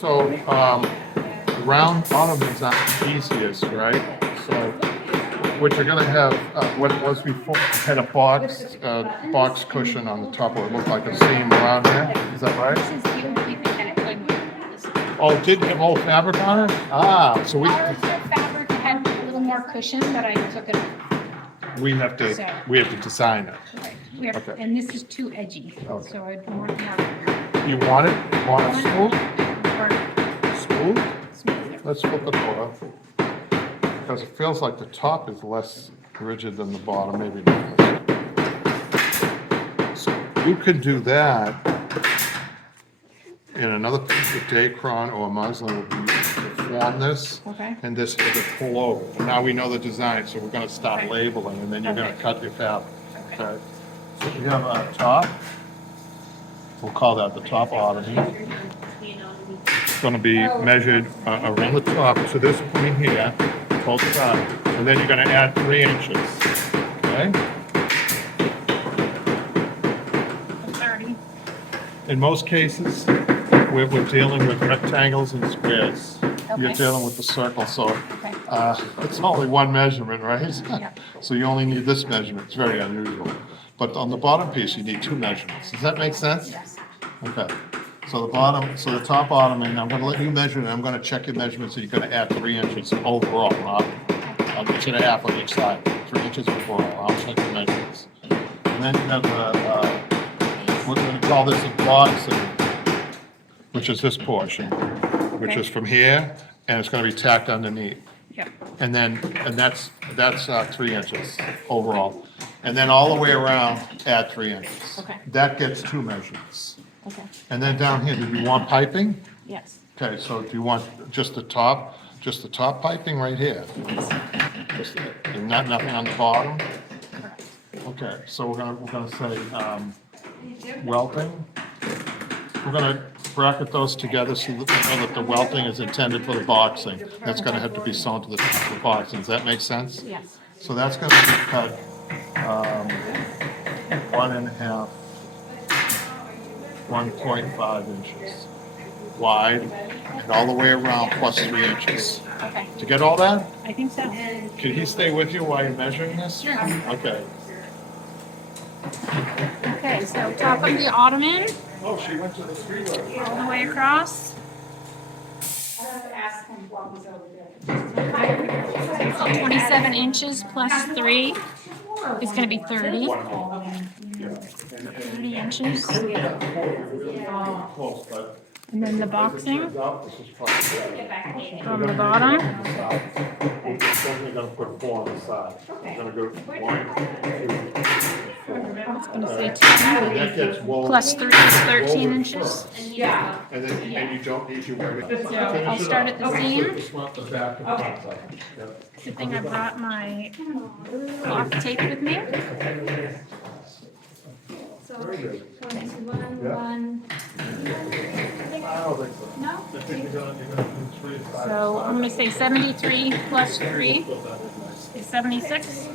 So, round Ottomans aren't the easiest, right? So, what you're gonna have, what it was before, had a box cushion on the top, or it looked like a seam around there. Is that right? This is you think that it could. Oh, it did have old fabric on it? Ah, so Our fabric had a little more cushion, but I took it off. we have to design it. Right. Okay. And this is too edgy, Okay. so I'd want more. You want it? Want it smooth? Or Smooth? smoother. Let's flip it over. Because it feels like the top is less rigid than the bottom, maybe not. So you could do that in another piece of Dacron or muslin would be to form this. Okay. And this would pull over. Now we know the design, so we're gonna start Okay. labeling and then you're gonna Okay. cut your fabric. Okay. So we have a top. We'll call that the top ottoman. It's gonna be measured around the top to this point here, both sides. And then you're gonna add 3 inches, okay? 30. In most cases, we're dealing with rectangles and squares. You're Okay. dealing with the circle, so Okay. it's only one measurement, right? Yeah. So you only need this measurement, it's very unusual. But on the bottom piece, you need 2 measurements. Does that make sense? Yes. Okay. So the top ottoman, I'm gonna let you measure it, I'm gonna check your measurements, and you're gonna add 3 inches overall, not, I'll get you the half on each side, 3 inches overall, I'll check the measurements. And then you have we're gonna call this a boxing, which is this portion, which Okay. is from here, and it's gonna be tacked underneath. Yeah. And that's 3 inches overall. And then all the way around, add 3 inches. Okay. That gets 2 measurements. Okay. And then down here, do you want piping? Yes. Okay, so do you want just the top piping right here? Just and nothing on the bottom? Correct. Okay, so we're gonna say, welting. We're gonna bracket those together so that we know that the welting is intended for the boxing. That's gonna have to be sewn to the top of the boxing. Does that make sense? Yes. So that's gonna be cut, 1.5, 1.5 inches wide, and all the way around plus 3 inches. Okay. Did you get all that? I think so. Can he stay with you while you're measuring this? Sure. Okay. Okay, so top of the ottoman, Oh, she went to the freeway. all the way across. 27 inches plus 3 is going to be 30. 30 inches. Close, but And then the boxing this is probably. from the bottom. We're definitely gonna put 4 on the side. We're gonna go 1, 2. It's going to say And 2 that gets woven. plus 3 is 13 inches. And then, and you don't need your webbing. So I'll start at the seam. The front, the back, and the front side. Yep. Good thing I brought my cloth tape with me. So, Very good. one. I don't think so. No? I think you're gonna do 3 to 5. So I'm going to say 73 plus 3 is 76.